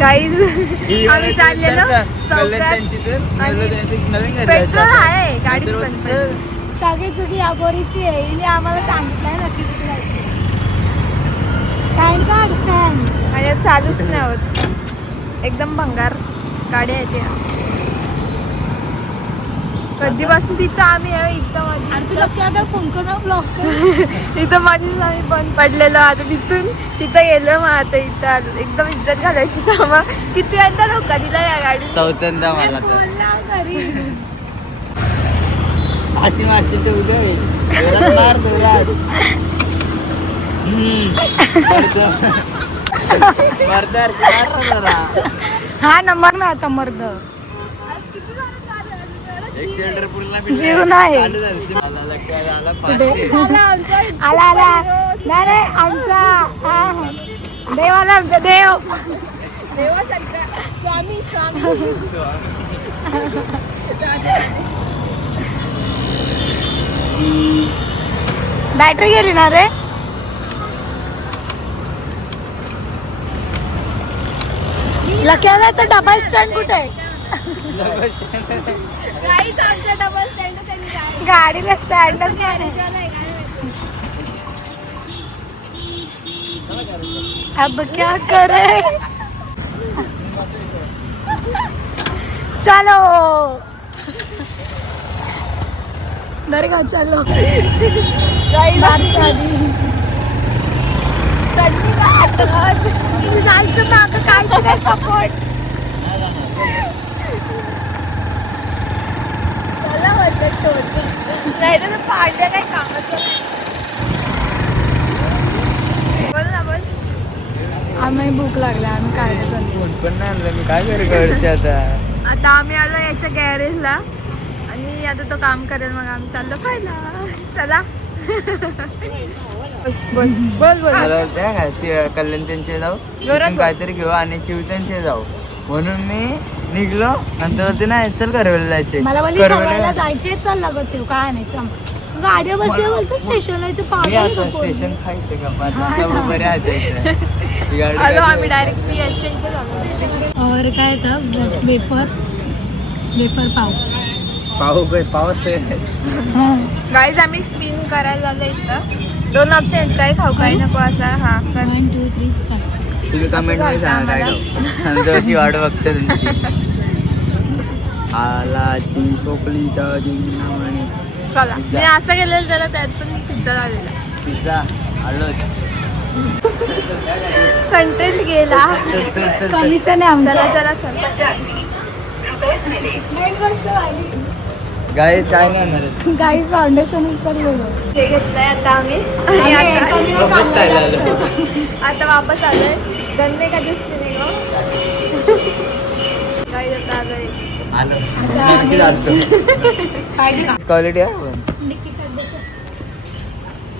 Guys आम्ही चाललेलो petrol आहे गाडी पण सगळी चुकी या बोरीची आहे हिने आम्हाला सांगितलंय नक्की कुठे जायची स्टँड काढ स्टँड आणि चालूच नाही होत एकदम भंगार गाडी आहे ते कधीपासून तिथं आम्ही इथं आणि तुला आता फोन करून ब्लॉक इथं मध्येच आम्ही बंद पडलेलो आता तिथं गेलो मग आता इथं आलो एकदम इज्जत घालायची कामं किती वेळा धोका दिला या गाडी चौथ्यांदा मला घरी अशी मारशील उद्या मार जोरात मर्दार जरा हा नंबर ना आता मर्द जीव नाही आला आला नाही रे आमचा देव आला आमचा देव देवासारखा स्वामी बॅटरी गेली ना रे लक्याचा डबल स्टँड कुठे आहे गाडीला स्टँडच नाही अब क्या करे चलो दरगाह चलो जायचं मागं काहीच नाही सपोर्ट मला म्हणतात टोचून नाही तर पाड्या काही कामाचं नाही बोल ना बोल आम्ही भूक लागला आम्ही काय चाललो पण नाही आणलं मी काय करू करते आता आता आम्ही आलो याच्या गॅरेजला आणि आता तो काम करेल मग आम्ही चाललो खायला चला बोल बोल बोल मला कल्याण त्यांचे जाऊ तिथून काहीतरी घेऊ आणि चिव त्यांचे जाऊ म्हणून मी निघलो नंतर ते नाही चल करवेला जायचे मला बोलली करवेला जायचे चल लगत येऊ काय नाही चल गाडी बसले बोलतो स्टेशनला स्टेशन खायचं का बरे आलो आम्ही डायरेक्ट मी याच्या इथे जातो और काय था वेफर पाव पाऊस गाईज आम्ही स्पिन करायला झालो इथं 2 ऑप्शन काय खाऊ काय नको असा हा 1 2 3 स्टार्ट तुम्ही कमेंट मध्ये सांगा काय आमची अशी वाट बघते तुमची आला चिंपोकलीचा जिंगणावाने चला मी असं गेलेलं त्याला त्यात पण मी पिझ्झा झालेला पिझ्झा आलोच कंटेंट गेला कमिशन आहे आमचं चला गाईज काय नाही आणणार गाईज फाउंडेशन बोलू हे घेतलंय आता आम्ही आता वापस आलोय गन्ने का दिसते नाही गो काही आता आलोय पाहिजे का क्वालिटी आहे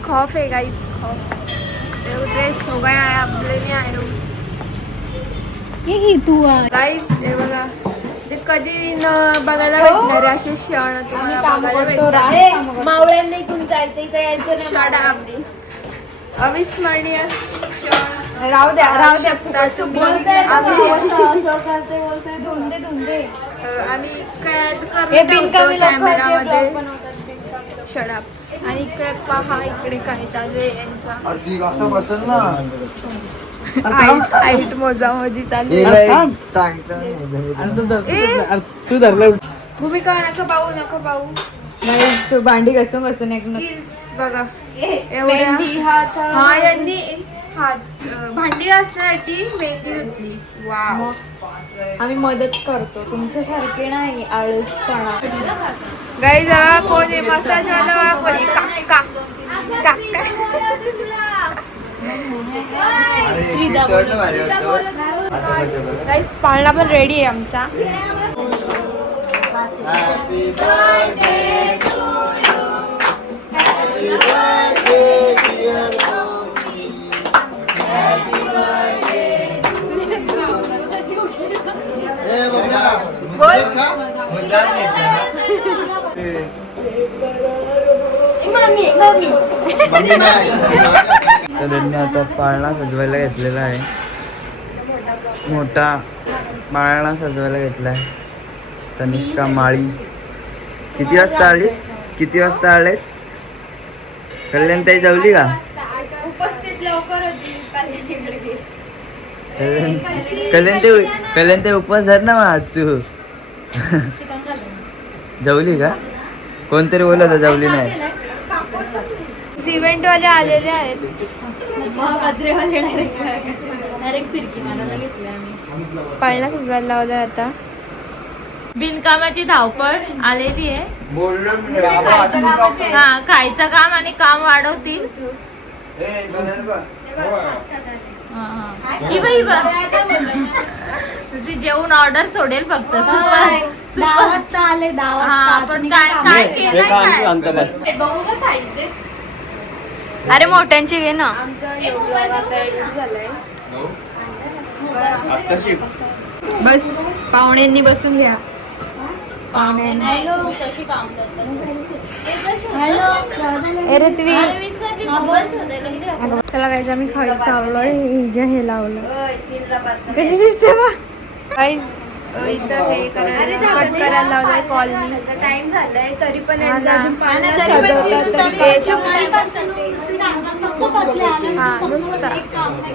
खौफ है गाइस खौफ ड्रेस हो गया है अब लेने आए हो ही तू गाइस हे बघा जे कधी न बघायला भेटणारे असे क्षण तुम्हाला बघायला भेटणार मावळ्यांनी इथून जायचं इथं यायचं क्षण आपली अविस्मरणीय क्षण राहू द्या आम्ही कैद करतो कॅमेरामध्ये क्षण आणि इकडे पहा इकडे काय चालू आहे यांचा हाईट मोजामोजी चालू तू धरलं भूमिका नको पाहू तू भांडी घसून घसून एक स्किल्स बघा हा यांनी हात भांडी घासण्यासाठी मेहंदी घेतली वाव आम्ही मदत करतो तुमच्यासारखे नाही आळसपणा गाई जावा कोण आहे मसाज वाला वा कोणी काका गाईस पाळणा पण रेडी आहे आमचा बोल तर त्यांनी आता पाळणा सजवायला घेतलेला आहे मोठा बाळाला सजवायला घेतलाय. तनिष्का माळी. किती वाजता आलीस? किती वाजता आलेत? कल्याण ताई जेवली का? उपस्थित लवकर होती कल्याण ते उपवास धर ना मग तू. जेवली का? कोणतरी बोलत होतं जेवली नाही. इव्हेंट वाले आलेले आहेत. पाळणा सजवायला लावलाय आता. बिनकामाची धावपळ आलेली आहे. हा, खायचं काम आणि काम वाढवतील. तुझी जेवण ऑर्डर सोडेल फक्त. अरे मोठ्यांची घे ना. बस पाहुण्यांनी बसून घ्या. चला गाईज आम्ही खाली चाललोय. हे लावलं कशी दिसते बा. इथं हे करायला लावलंय कॉलनी. टाइम झालाय तरी पण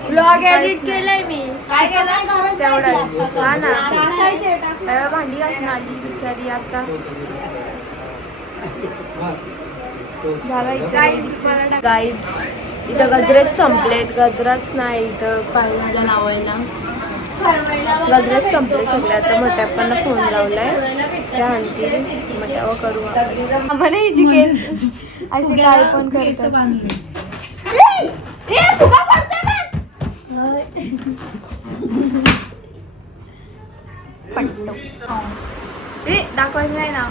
ब्लॉग एडिट केलंय मी. तेवढंच. हा ना, भांडी घासून आली बिचारी आता. गाईज इथं गजरेच संपलेत. गजराच नाही इथं पाळण्याला लावायला. गजरेच संपले सगळे. आता मोठ्यापणा फोन लावलाय. त्या आणतील मग तेव्हा करू आपण. हिची केस अशी काय पण करतात. दाखवायचं नाही ना.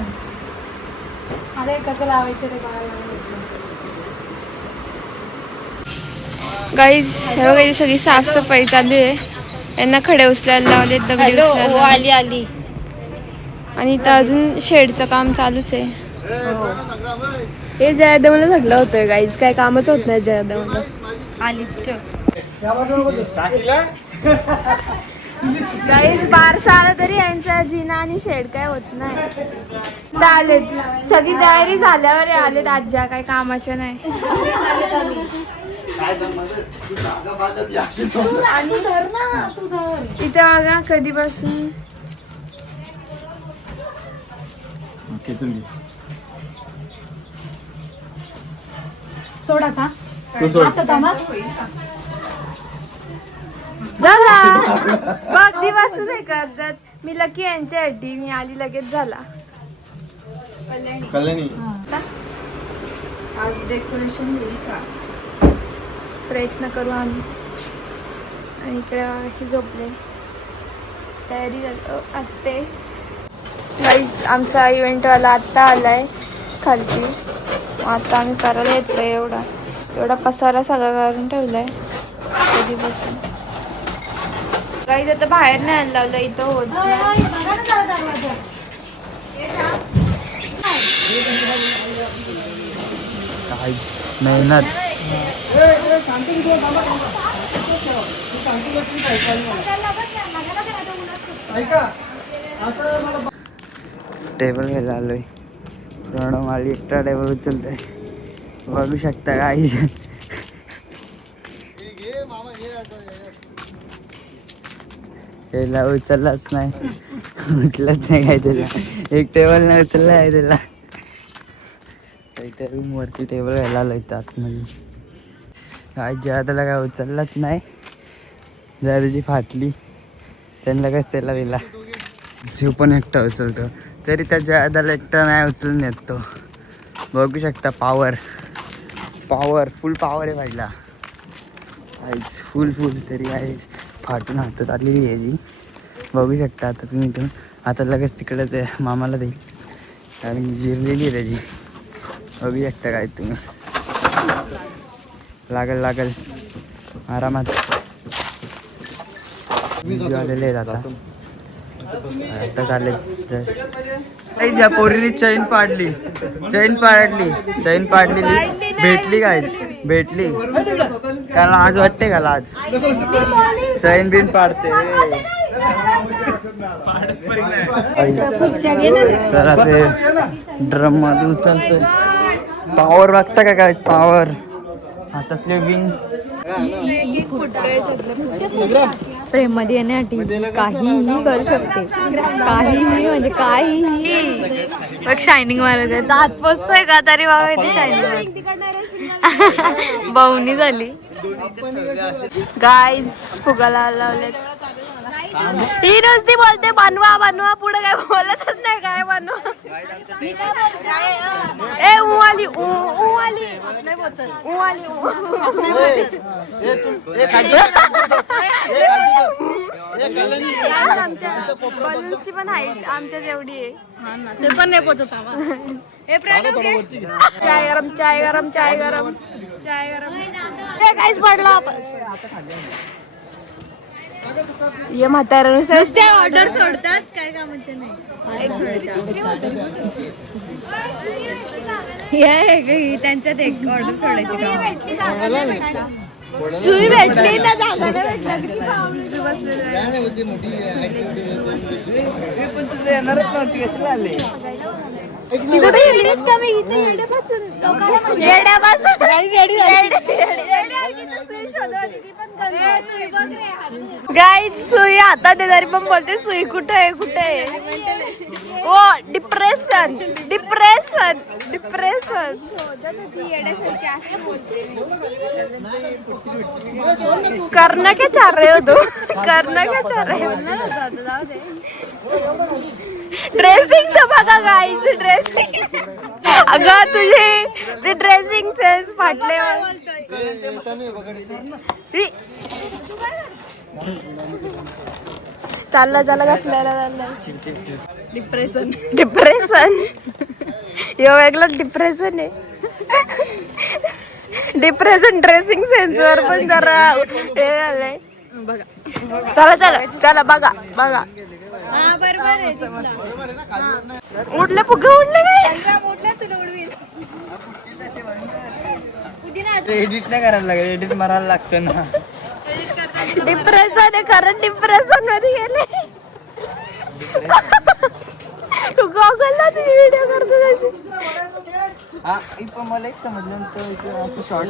अरे कसं लावायचं ते बाळाला. गाईज हे बघा सगळी साफसफाई चालू आहे. यांना खडे उचलायला लावले. दगडी आली आली. आणि इथं अजून शेडचं काम चालूच आहे. हे जयादेवला सगळं होतंय गाईज. काय कामच होत नाही जयादेवला. आलीच गाईज बारसा आला तरी यांचा जिना आणि शेड काय होत नाही. आलेत सगळी तयारी झाल्यावर आलेत. आज्या काय कामाच्या नाही. इथे बघा कधीपासून सोडा का झाला बघ दिवस हे करतात. मी लकी यांच्या अड्डी मी आली लगेच झाला. आज डेकोरेशन होईल का? प्रयत्न करू आम्ही. आणि इकडे अशी झोपले. तयारी असते. गाईज आमचा इव्हेंटवाला आत्ता आलाय खालची. आता आम्ही करायला येतलो. एवढा पसारा सगळा करून ठेवलाय कधीपासून. गाईज आता बाहेर नाही आण लावलं. इथं होत मेहनत. टेबल घ्यायला आलोय. प्रणव माळी एकटा टेबल उचलतोय. बघू शकता काही. त्याला उचललाच नाही. उचलत नाही काय त्याला. एक टेबल नाही उचलला आहे त्याला. काहीतरी रूम वरती टेबल घ्यायला आलो इथं आतमध्ये. काय जयादाला काय उचललाच नाही. जयादाची फाटली. त्यांना काय त्याला दिला. शिव पण एकटा उचलतो तरी त्या जयादाला एकटा नाही उचलून येत तो. बघू शकता पावर फुल पावर आहे पाहिला. आईच फुल तरी आहे. फाटून हातात आलेली आहे जी. बघू शकता आता तुम्ही इथून. आता लगेच तिकडे ते मामाला देईल कारण जिरलेली आहे त्याची. बघू शकता काय तुम्ही. लागल आरामात. आलेले आहेत आता चालले. ज्या पोरीने चैन पाडली भेटली काय भेटली. का लाज वाटते का लाज चैन बिन पाडते तर ते ड्रम मध्ये उचलतोय पॉवर बघता का काय पॉवर हातातले विंग प्रेम मध्ये येण्यासाठी काहीही करू शकते काहीही म्हणजे काहीही बघ शायनिंग मारत आहे दात पोचतोय का तरी बाबा इथे शायनिंग बाहुनी झाली गाईज फुगाला लावले ही नुसती बोलते बनवा बनवा पुढे काय बोलतच नाही काय बनवा ए ऊ आली ऊ आली नाही बोलत ऊ आली बलून्सची पण हाईट आमच्या जेवढी आहे ते पण नाही पोचत चाय गरम चाय गरम चाय गरम चाय गरम काहीच पडला वापस ये म्हाताऱ्यानुसार नुसते ऑर्डर सोडतात काय कामाचे नाही त्यांच्यात एक ऑर्डर सोडायची सुई भेटली तर जागा नाही गाईज सुई हातात आहे तरी पण बोलते सुई कुठे आहे कुठे आहे ओ डिप्रेशन डिप्रेशन डिप्रेशन करना क्या चाह रहे हो तुम करना क्या चाह रहे हो ड्रेसिंग तर बघा गाईज ड्रेसिंग अगं तुझे ड्रेसिंग सेन्स फाटले चालला चालला घातल्याला चालला डिप्रेशन डिप्रेशन यो वेगळं डिप्रेशन आहे डिप्रेशन ड्रेसिंग सेन्सवर पण जरा हे झालंय बघा चला चला चला बघा बघा उडले फुगे उडले एडिट नाही करायला लागेल एडिट मारायला लागतं ना डिप्रेशन आहे खरं डिप्रेशन मध्ये गेले तू गॉगलला तुझी व्हिडिओ करतो त्याची हा पण मला एक समजलं तर असं शॉर्ट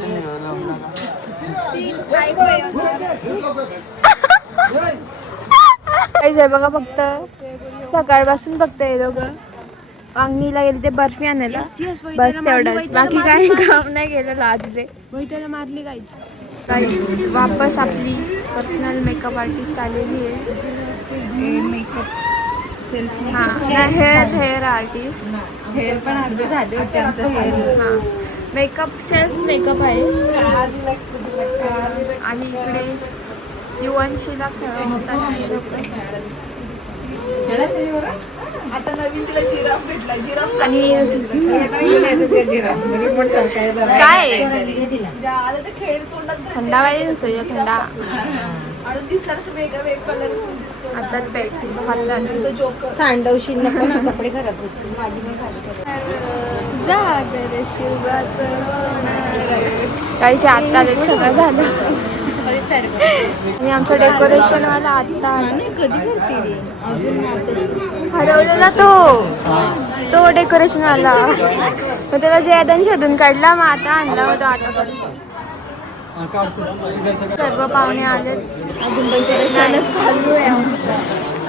आहे बघा फक्त सकाळपासून फक्त हे दोघं अंगणीला गेले ते बर्फी आणायला बस तेवढंच बाकी काही काम नाही केलं लाजले त्याला मारली काहीच काही वापस आपली पर्सनल मेकअप आर्टिस्ट आलेली आहे मेकअप हां हेअर आर्टिस्ट हेअर पण अर्धे झाले होते आमचं हेअर हां मेकअप सेल्फ मेकअप आहे आणि इकडे युवनशीला आता नवीन तिला जिराफ भेटला जिराफ आणि काय थंडा पाहिजे नसतो थंडा आता सांडवशील नको ना कपडे खराब होतील माझी नाही काहीच आता सगळं झालं आणि आमचं डेकोरेशन वाला आता हरवलेला तो डेकोरेशन वाला मग त्याला जयादान शोधून काढला मग आता आणला होता आता सर्व पाहुणे आलेत अजून चालू आहे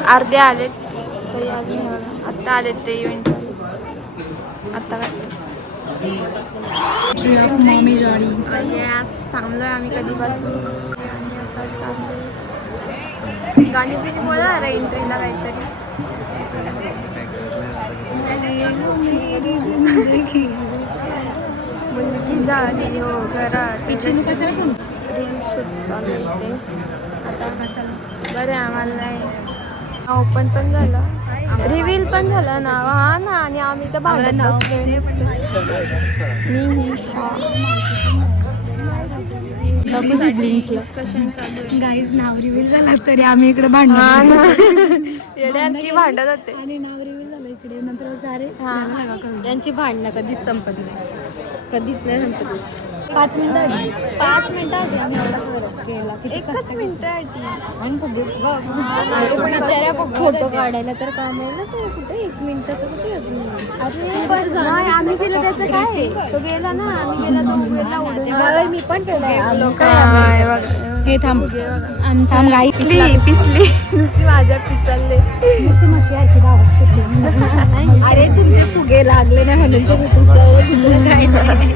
अर्धे आलेत तरी अजून आत्ता आलेत ते इव्हेंट आत्ता काय थांबलोय आम्ही कधीपासून गाणी बिणी बोला रे एंट्रीला काहीतरी मुलगी झाली हो घरात रील शूट चालू आहे आता बरं आहे आम्हाला नाही ओपन पण झालं रिव्हील पण झालं ना हा ना आणि आम्ही तर भांडत बसलोय मी डिस्कशन चालू आहे गाईज नाव रिव्हील झाला तरी आम्ही इकडे भांडण येड्यांकी भांडत होते आणि नाव रिव्हील झालं इकडे नंतर त्यांची भांडणं कधीच संपत नाही कधीच नाही संपत 5 मिनिटं 5 मिनिटं आधी आम्ही एवढा केला किती एकच मिनिटं आणि फुगे बिचाऱ्या फोटो काढायला तर काम आहे ना ते कुठे 1 मिनिटाचं कुठे अजून नाही आम्ही केलं त्याचं काय तो गेला ना आम्ही गेला तो गेला उडून मी पण केलं हे थांब थांब गाई पिसली माझ्या पिसलले नुसती म्हशी आहे की गावात अरे तुमचे फुगे लागले नाही म्हणून तुम्ही पिसळले दुसरं काय नाही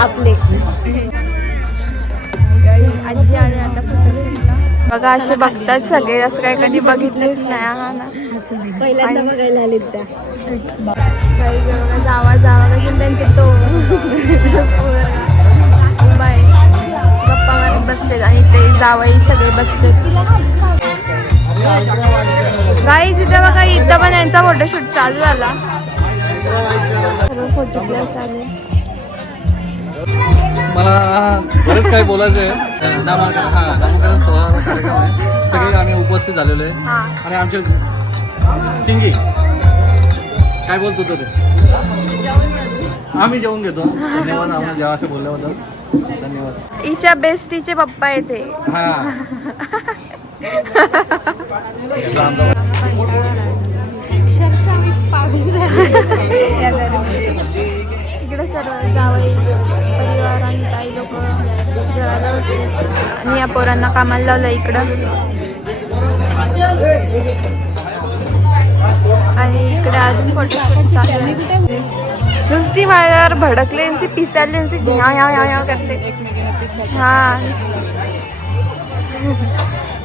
आपले आजी आले आता बघा असे बघतात सगळे असं काही कधी बघितलेच नाही हा ना पहिल्यांदा बघायला आले त्या जावा कशी त्यांचे तो बाय गप्पा मारत बसलेत आणि ते जावई सगळे बसलेत गाई तिथे बघा इथं पण यांचा फोटोशूट चालू झाला सर्व फोटोग्राफ्स आले मला बरेच काही बोलायचं आहे नामकरण सोहळा कार्यक्रम आहे सगळे आम्ही उपस्थित झालेलो आहे आणि आमचे चिंगी काय बोलतो तो ते आम्ही जेवून घेतो धन्यवाद आम्हाला जेव्हा असं बोलल्याबद्दल धन्यवाद हिच्या बेस्टीचे पप्पा येते हा इकडे सर्व जावई परिवार आणि काही लोक जेवायला बसले आणि या पोरांना कामाला लावलं इकडं आणि इकडे अजून फोटोशूट चालू आहे नुसती माझ्यावर भडकले पिसाळले ह्या करते हा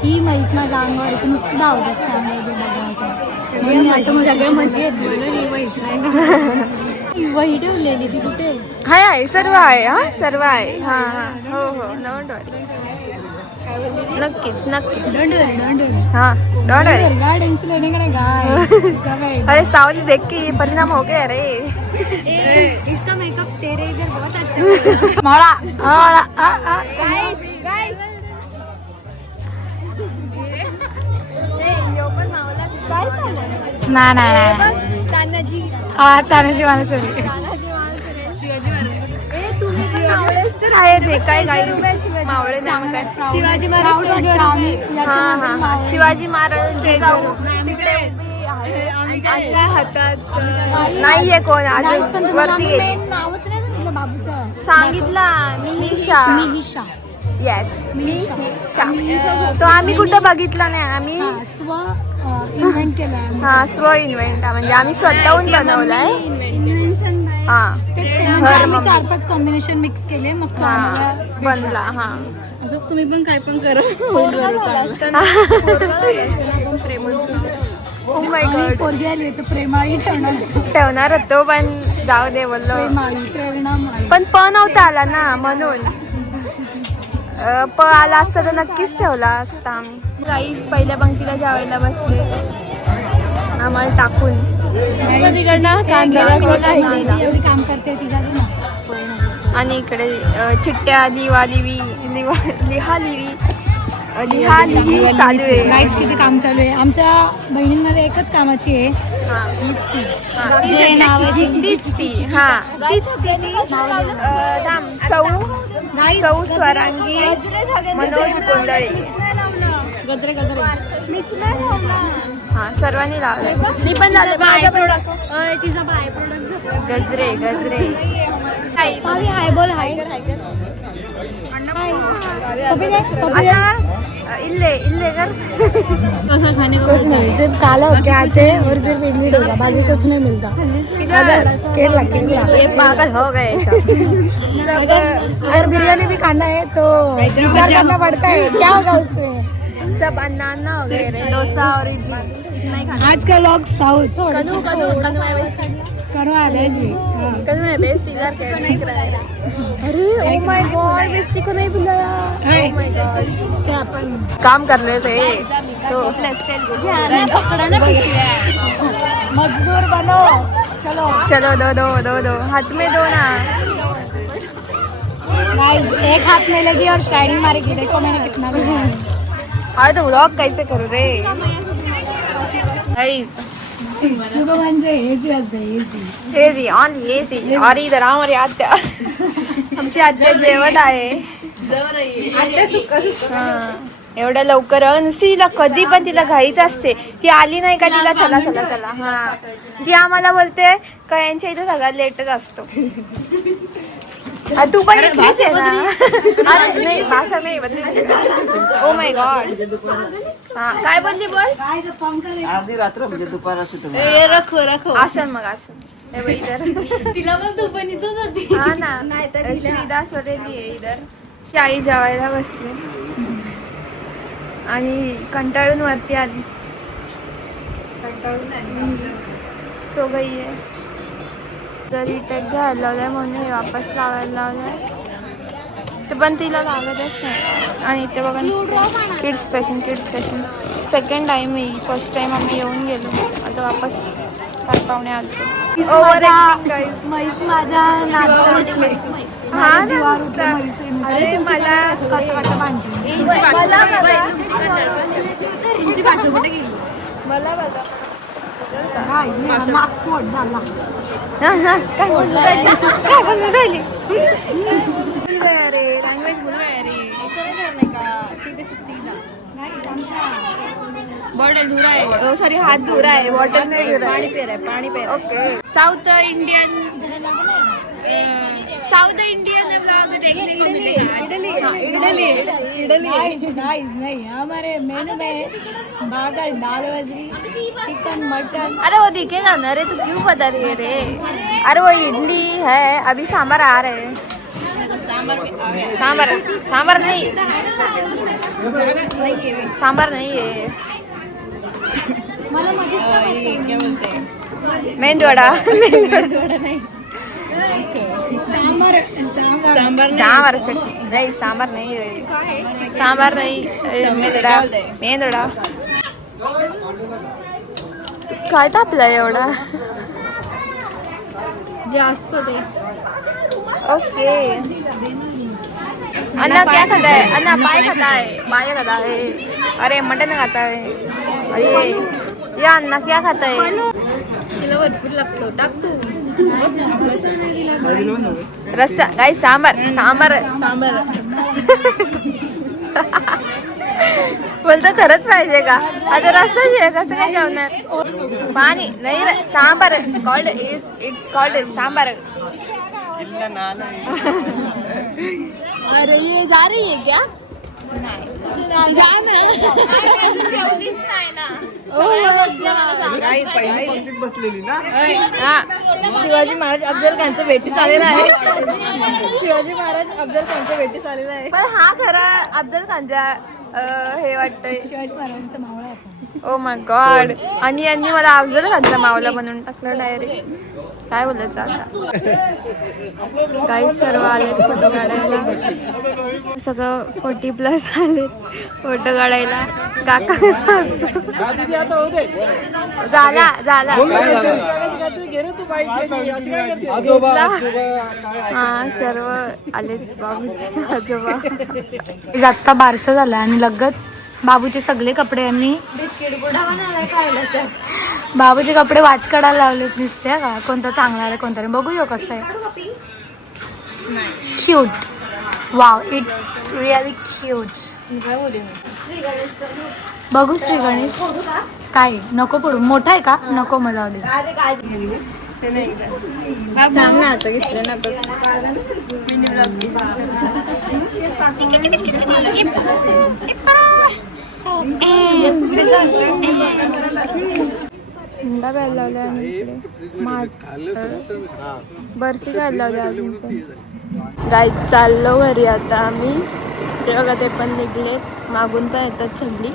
ही म्हैस माझ्या अंगावर इथे नुसती धावत असते अंगाच्या सगळ्या म्हशी आहेत म्हणून ही म्हैस नाही वही ठेवलेली ती कुठे आहे सर्व आहे हा सर्व आहे हा हो डोंट वरी नक्कीच हा डोंट वरी अरे सावली देख के ये परिणाम हो गया रे इसका मेकअप तेरे इधर बहुत अच्छा माळा नाही तानाजी माणूस आहे ते काय मावळे नाम काय शिवाजी महाराज शिवाजी महाराज जाऊ तिकडे आमच्या हातात नाहीये कोण अजून वरती गेली नावच नाही सांगितलं बाबूचं सांगितला मिहिषा येस मिहिषा तो आम्ही कुठं बघितला नाही आम्ही इन्व्हेंट केला हा स्व इन्व्हेंट म्हणजे आम्ही स्वतःहून बनवलाय इन्व्हेन्शन हा म्हणजे आम्ही 4-5 कॉम्बिनेशन मिक्स केले मग तो हा बनला हा असंच तुम्ही पण काय पण करा ओ माय गॉड पोरगी आली तर प्रेमाळी ठेवणार होतो पण जाऊ दे बोललो प्रेरणा पण नव्हता आला ना म्हणून आला असता तर नक्कीच ठेवला असता आम्ही राईस पहिल्या पंक्तीला जेवायला बसले आम्हाला टाकून काम करते तिचा आणि इकडे चिट्ट्या लिहा लिही चालू आहे नाहीच किती काम चालू आहे आमच्या बहिणींमध्ये एकच कामाची आहे हीच ती जे नाव आहे तीच ती सौ स्वरांगी मनोज गोंधळे गजरे हा सर्वांनी लावलंय मी पण लावले तिचा बाय प्रोडक्ट गजरे हाय बोल हाय इल्ले कर कुछ नहीं सिर्फ काला होके आते हैं और सिर्फ इडली डोसा बाकी कुछ नहीं मिलता केरला ये पागल हो गए अगर बिरयानी भी खाना है तो विचार करना पड़ता है क्या होगा उसमें सब अन्ना हो गए रे डोसा और इडली नहीं खाना आज का लॉग साउथ कनु मैं बेस्ट इधर क्या दिख रहा है अरे ओ माय गॉड बेस्टी को नहीं बुलाया ओ माय गॉड क्या अपन काम कर रहे थे तो पकड़ा ना मजदूर बनो चलो दो हाथ में दो ना गाइस एक हाथ में लगी और शाइनिंग मारेगी देखो मैंने कितना हाँ तो व्लॉग कैसे करूँ रे गाइस एसी ऑनली एसी. और इधर हमारी आत्या, आमची आत्या जेवत आहे. हा. एवढ्या लवकर तिला कधी पण तिला घाईच असते. ती आली नाही का तिला चला चला चला. हा ती आम्हाला बोलते का यांच्या इथे सगळ्यात लेटच असतो. तू पण इथलीच आहे ना? अरे नाही भाषा नाही बदली. Oh my God. हा काय बोलली बोल. अर्धी रात्र म्हणजे दुपार असं मग असं तिला पण तू पण इथंच होती. हा ना. श्रीदास वरेली आहे इधर. ती आई जेवायला बसली आणि कंटाळून वरती आली. सो गई आहे. जरी टेक घ्यायला लावलाय म्हणून हे वापस लावायला लावलाय. ते पण तिला लागतच नाही. आणि इथे बघा किड्स स्पेशन सेकंड टाइम येईल. फर्स्ट टाइम आम्ही येऊन गेलो. आता वापस काय पाहुणे आलो. म्हैस माझ्या नादाला हा ना. अरे मला मला बघा काय बोलून राहिली. अरे लँग्वेज बोल बॉटल धुरा आहे. सॉरी हात धुरा आहे. बॉटल नाही धुरा. पाणी पेर. ओके. साउथ इंडियन ब्लॉग देखने को मिलेगा. नहीं हमारे मेनू में बागर दाल वजरी चिकन मटन. अरे वो दिखेगा ना. अरे तू क्यों बता रही है रे. अरे वो इडली है. अभी सांभर आ रहे हैं. सांभर नहीं. सांभर नहीं है. मेंदूवडा नहीं. सांभर चटनी नहीं. सांभर नहीं है. सांभर नहीं. मेंदूवडा काय तापलाय एवढा. जास्त ते ओके. अन्ना क्या खाता है. अन्ना पाय खाता है. अरे मटन खाता है. अरे ये अन्ना क्या खाता है. तिला भरपूर लागतो. टाक तू. रस्सा काय सांबार बोलतो खरंच पाहिजे का. आता रस्साच आहे. कसं काय जेवणार. पाणी नाही. Sambar called its called sambar. अरे ये जा रही है क्या. बसलेली ना. शिवाजी महाराज अफजल खानच्या भेटीस आलेला आहे. शिवाजी महाराज अफजल खानच्या भेटीस आलेला आहे. पण हा खरा अफजल खानचा हे वाटतंय. शिवाजी महाराजांचा मावळा आहे. Oh my God. आणि यांनी मला अफजल खानचा मावला बनवून टाकलं डायरेक्ट. काय बोलायचं आता. काही सर्व आले फोटो काढायला. सगळं 40+ आले फोटो काढायला. काका झाला. हा सर्व आलेत. बाबूची आजोबा. आत्ता बारसं झालं आणि लगेच बाबूचे सगळे कपडे यांनी बाबूचे कपडे वाच काढायला लावलेत. दिसते का कोणता चांगला आहे कोणता नाही. बघूया कसं आहे. Cute. Wow it's really cute. बघू श्री गणेश. काय नको पडू. मोठा आहे का. नको मजा दे. चांगलं आता घेतलं ना. थंडा प्यायला लावल्या आणि इकडे बर्फी खायला लावल्या अजून पण. गाईत चाललो घरी आता आम्ही. ते बघा ते पण निघले. मागून पण येतात सगळी.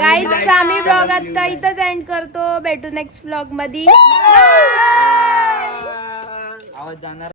गाईज आम्ही ब्लॉग आता इथंच एंड करतो. भेटू नेक्स्ट ब्लॉग मध्ये. आवाज जाणार.